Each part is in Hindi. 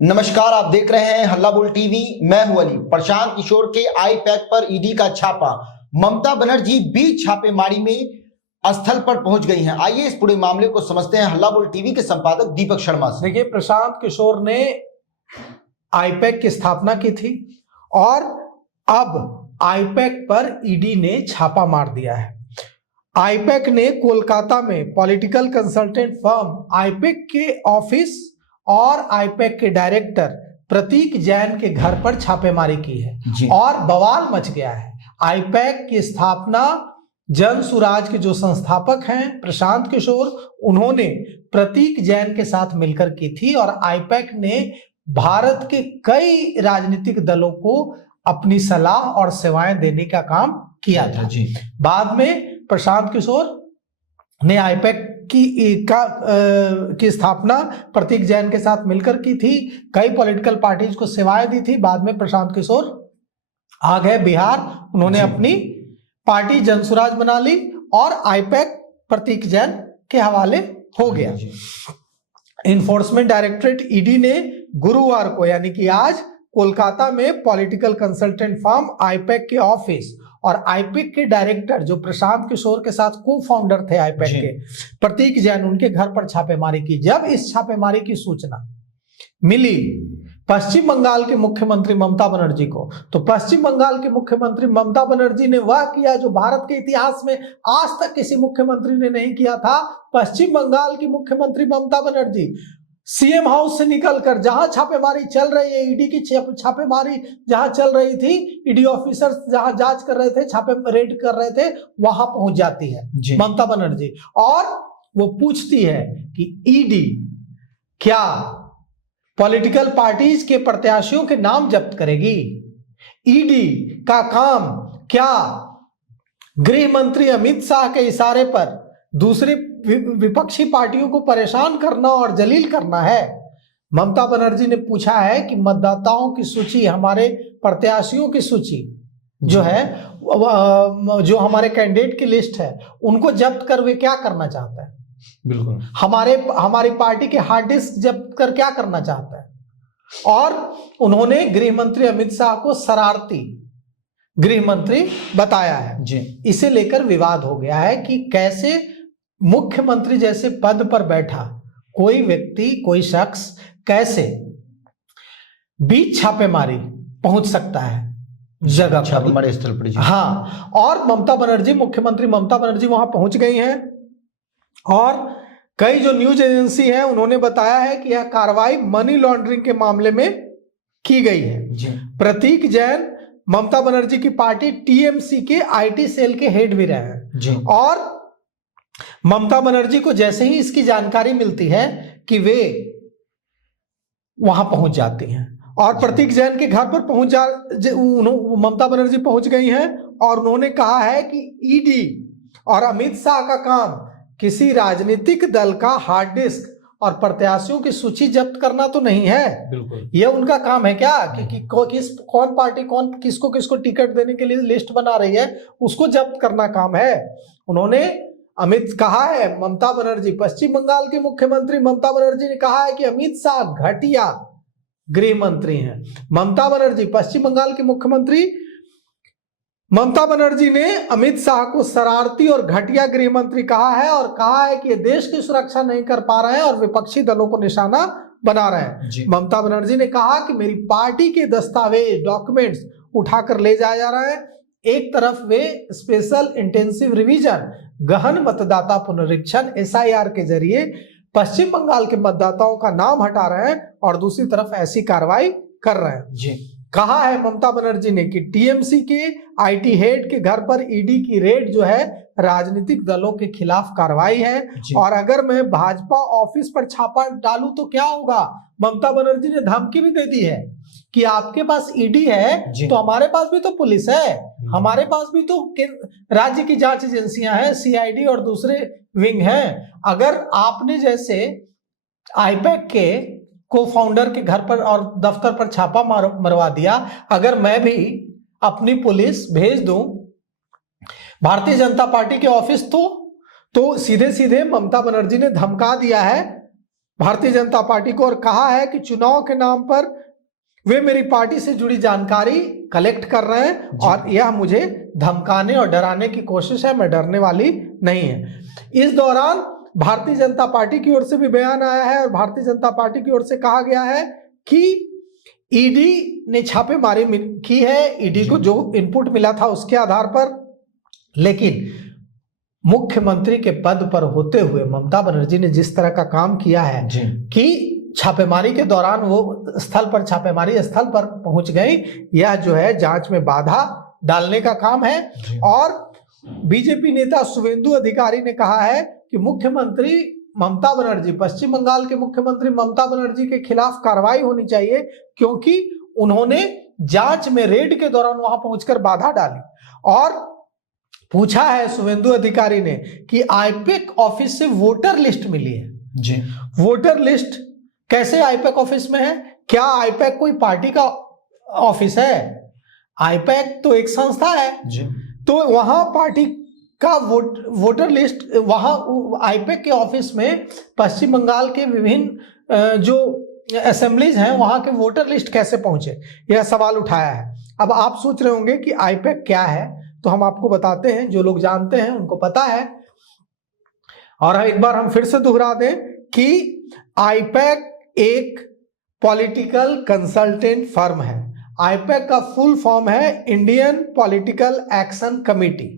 नमस्कार, आप देख रहे हैं हल्ला बोल टीवी। मैं हूं अली। प्रशांत किशोर के आई-पैक पर ईडी का छापा। ममता बनर्जी बीच छापेमारी में स्थल पर पहुंच गई हैं। आइए इस पूरे मामले को समझते हैं हल्ला बोल टीवी के संपादक दीपक शर्मा से। देखिए, प्रशांत किशोर ने आई-पैक की स्थापना की थी और अब आई-पैक पर ईडी ने छापा मार दिया है। आई-पैक ने कोलकाता में पॉलिटिकल कंसल्टेंट फर्म आई-पैक के ऑफिस और आई-पैक के डायरेक्टर प्रतीक जैन के घर पर छापेमारी की है और बवाल मच गया है। आई-पैक की स्थापना जन सुराज के जो संस्थापक हैं प्रशांत किशोर, उन्होंने प्रतीक जैन के साथ मिलकर की थी और आई-पैक ने भारत के कई राजनीतिक दलों को अपनी सलाह और सेवाएं देने का काम किया था। बाद में प्रशांत किशोर ने आई-पैक की स्थापना प्रतीक जैन के साथ मिलकर की थी। कई पॉलिटिकल पार्टीज को सेवाएं दी थी। बाद में प्रशांत किशोर आ गए बिहार, उन्होंने अपनी पार्टी जनसुराज बना ली और आई-पैक प्रतीक जैन के हवाले हो गया। इन्फोर्समेंट डायरेक्टरेट ईडी ने गुरुवार को यानी कि आज कोलकाता में पॉलिटिकल कंसल्टेंट फर्म आई-पैक के ऑफिस और आई-पैक के डायरेक्टर जो प्रशांत किशोर के साथ को फाउंडर थे आई-पैक के प्रतीक जैन, उनके घर पर छापेमारी की। जब इस छापेमारी की सूचना मिली पश्चिम बंगाल के मुख्यमंत्री ममता बनर्जी को, तो पश्चिम बंगाल के मुख्यमंत्री ममता बनर्जी ने वह किया जो भारत के इतिहास में आज तक किसी मुख्यमंत्री ने नहीं किया था। पश्चिम बंगाल की मुख्यमंत्री ममता बनर्जी सीएम हाउस से निकलकर जहां छापेमारी चल रही है, ईडी की छापेमारी जहां चल रही थी, ईडी ऑफिसर्स जहां जांच कर रहे थे, छापे रेड कर रहे थे, वहां पहुंच जाती है ममता बनर्जी और वो पूछती है कि ईडी क्या पॉलिटिकल पार्टीज के प्रत्याशियों के नाम जब्त करेगी? ईडी का काम क्या गृह मंत्री अमित शाह के इशारे पर दूसरी विपक्षी पार्टियों को परेशान करना और जलील करना है? ममता बनर्जी ने पूछा है कि मतदाताओं की सूची, हमारे प्रत्याशियों की सूची जो है, जो हमारे कैंडिडेट की लिस्ट है, उनको जब्त कर वे क्या करना चाहता है? बिल्कुल। हमारी पार्टी के हार्ड डिस्क जब्त कर क्या करना चाहता है? और उन्होंने गृह मंत्री अमित शाह को शरारती गृह मंत्री बताया है जी। इसे लेकर विवाद हो गया है कि कैसे मुख्यमंत्री जैसे पद पर बैठा कोई व्यक्ति, कोई शख्स कैसे बीच छापेमारी पहुंच सकता है जगह छापेमारी स्थल पर। हाँ, और ममता बनर्जी, मुख्यमंत्री ममता बनर्जी वहां पहुंच गई हैं और कई जो न्यूज एजेंसी है उन्होंने बताया है कि यह कार्रवाई मनी लॉन्ड्रिंग के मामले में की गई है जी। प्रतीक जैन ममता बनर्जी की पार्टी टीएमसी के आईटी सेल के हेड भी रहे हैं जी। और ममता बनर्जी को जैसे ही इसकी जानकारी मिलती है कि वे वहां पहुंच जाती हैं और प्रतीक जैन के घर पर ममता बनर्जी पहुंच गई हैं और उन्होंने कहा है कि ईडी और अमित शाह का काम किसी राजनीतिक दल का हार्ड डिस्क और प्रत्याशियों की सूची जब्त करना तो नहीं है। बिल्कुल, यह उनका काम है क्या कि कौन पार्टी कौन किसको टिकट देने के लिए लिस्ट बना रही है, उसको जब्त करना काम है। उन्होंने अमित कहा है, ममता बनर्जी, पश्चिम बंगाल के मुख्यमंत्री ममता बनर्जी ने कहा है कि अमित शाह घटिया गृह मंत्री हैं। ममता बनर्जी, पश्चिम बंगाल के मुख्यमंत्री ममता बनर्जी ने अमित शाह को शरारती और घटिया गृह मंत्री कहा है और कहा है कि ये देश की सुरक्षा नहीं कर पा रहे हैं और विपक्षी दलों को निशाना बना रहे हैं। ममता बनर्जी ने कहा कि मेरी पार्टी के दस्तावेज, डॉक्यूमेंट्स उठाकर ले जाया जा रहा है। एक तरफ वे स्पेशल इंटेंसिव रिवीजन, गहन मतदाता पुनरीक्षण एसआईआर के जरिए पश्चिम बंगाल के मतदाताओं का नाम हटा रहे हैं और दूसरी तरफ ऐसी कार्रवाई कर रहे हैं जी। कहा है ममता बनर्जी ने कि टीएमसी के आईटी हेड के घर पर ईडी की रेड जो है राजनीतिक दलों के खिलाफ कार्रवाई है और अगर मैं भाजपा ऑफिस पर छापा डालूं तो क्या होगा? ममता बनर्जी ने धमकी भी दे दी है कि आपके पास ईडी है तो हमारे पास भी तो पुलिस है, हमारे पास भी तो राज्य की जांच एजेंसियां हैं, सीआईडी और दूसरे विंग हैं। अगर आपने जैसे आई-पैक के को फाउंडर के घर पर और दफ्तर पर छापा मरवा दिया, अगर मैं भी अपनी पुलिस भेज दूं भारतीय जनता पार्टी के ऑफिस तो सीधे सीधे ममता बनर्जी ने धमका दिया है भारतीय जनता पार्टी को और कहा है कि चुनाव के नाम पर वे मेरी पार्टी से जुड़ी जानकारी कलेक्ट कर रहे हैं और यह मुझे धमकाने और डराने की कोशिश है, मैं डरने वाली नहीं है। इस दौरान भारतीय जनता पार्टी की ओर से भी बयान आया है और भारतीय जनता पार्टी की ओर से कहा गया है कि ईडी ने छापेमारी की है, ईडी को जो इनपुट मिला था उसके आधार पर, लेकिन मुख्यमंत्री के पद पर होते हुए ममता बनर्जी ने जिस तरह का काम किया है कि छापेमारी के दौरान वो छापेमारी स्थल पर पहुंच गई, यह जो है जांच में बाधा डालने का काम है। और बीजेपी नेता शुभेंदु अधिकारी ने कहा है कि मुख्यमंत्री ममता बनर्जी, पश्चिम बंगाल के मुख्यमंत्री ममता बनर्जी के खिलाफ कार्रवाई होनी चाहिए, क्योंकि उन्होंने जांच में रेड के दौरान वहां पहुंचकर बाधा डाली। और पूछा है शुभेंदु अधिकारी ने कि आईपैक ऑफिस से वोटर लिस्ट मिली है जी। वोटर लिस्ट कैसे आईपैक ऑफिस में है? क्या आईपैक कोई पार्टी का ऑफिस है? आईपैक तो एक संस्था है जी। तो वहां पार्टी का वोटर लिस्ट, वहां आईपैक के ऑफिस में पश्चिम बंगाल के विभिन्न जो असेंबलीज हैं वहां के वोटर लिस्ट कैसे पहुंचे, यह सवाल उठाया है। अब आप सोच रहे होंगे कि आईपैक क्या है, तो हम आपको बताते हैं, जो लोग जानते हैं उनको पता है। और एक बार हम फिर से दोहरा दें कि आईपैक एक पॉलिटिकल कंसल्टेंट फर्म है। आईपैक का फुल फॉर्म है इंडियन पॉलिटिकल एक्शन कमेटी।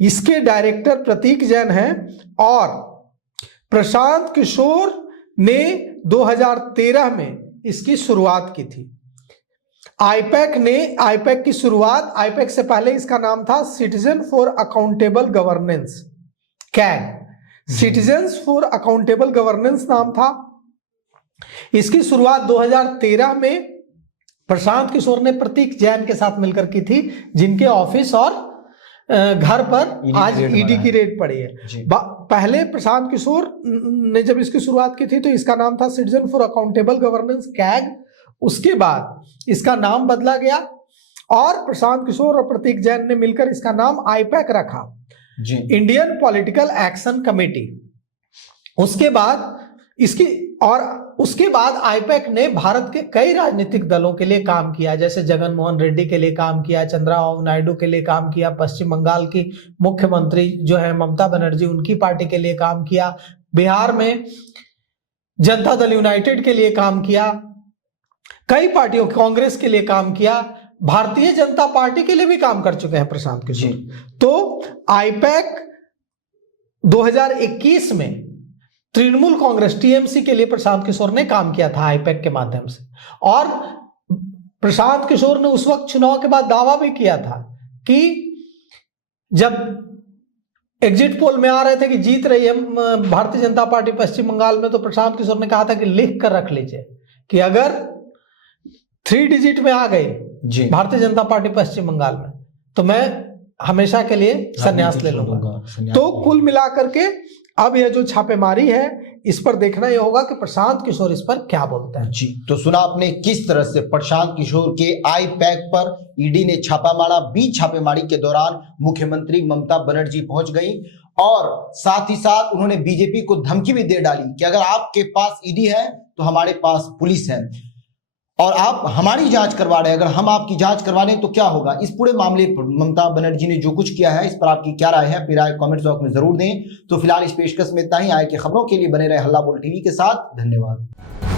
इसके डायरेक्टर प्रतीक जैन हैं और प्रशांत किशोर ने 2013 में इसकी शुरुआत की थी। आईपैक की शुरुआत, आईपैक से पहले इसका नाम था citizen for accountable governance, CAG, citizens for accountable governance नाम था। इसकी शुरुआत 2013 में प्रशांत किशोर ने प्रतीक जैन के साथ मिलकर की थी, जिनके ऑफिस और घर पर आज ईडी की रेड पड़ी है। पहले प्रशांत किशोर ने जब इसकी शुरुआत की थी तो इसका नाम था citizen for accountable governance, CAG. उसके बाद इसका नाम बदला गया और प्रशांत किशोर और प्रतीक जैन ने मिलकर इसका नाम आईपैक रखा जी, इंडियन पॉलिटिकल एक्शन कमेटी। उसके बाद आईपैक ने भारत के कई राजनीतिक दलों के लिए काम किया, जैसे जगन मोहन रेड्डी के लिए काम किया, चंद्रबाबू नायडू के लिए काम किया, पश्चिम बंगाल की मुख्यमंत्री जो है ममता बनर्जी उनकी पार्टी के लिए काम किया, बिहार में जनता दल यूनाइटेड के लिए काम किया, कई पार्टियों, कांग्रेस के लिए काम किया, भारतीय जनता पार्टी के लिए भी काम कर चुके हैं प्रशांत किशोर। तो आईपैक 2021 में तृणमूल कांग्रेस टीएमसी के लिए प्रशांत किशोर ने काम किया था आईपैक के माध्यम से। और प्रशांत किशोर ने उस वक्त चुनाव के बाद दावा भी किया था कि जब एग्जिट पोल में आ रहे थे कि जीत रही है भारतीय जनता पार्टी पश्चिम बंगाल में, तो प्रशांत किशोर ने कहा था कि लिख कर रख लीजिए कि अगर 3 डिजिट में आ गई भारतीय जनता पार्टी पश्चिम बंगाल में तो मैं हमेशा के लिए संन्यास ले लूंगा। तो कुल मिलाकर के अब यह जो छापेमारी है इस पर देखना यह होगा कि प्रशांत किशोर इस पर क्या बोलते हैं जी। तो सुना आपने किस तरह से प्रशांत किशोर के आईपैक पर ईडी ने छापा मारा। बीच छापेमारी के दौरान मुख्यमंत्री ममता बनर्जी पहुंच गई और साथ ही साथ उन्होंने बीजेपी को धमकी भी दे डाली कि अगर आपके पास ईडी है तो हमारे पास पुलिस है और आप हमारी जांच करवा रहे हैं, अगर हम आपकी जांच करवा लें तो क्या होगा। इस पूरे मामले पर ममता बनर्जी ने जो कुछ किया है इस पर आपकी क्या राय है, अपनी राय कमेंट बॉक्स में जरूर दें। तो फिलहाल इस पेशकश में इतना ही। आए की खबरों के लिए बने रहे हल्ला बोल टीवी के साथ। धन्यवाद।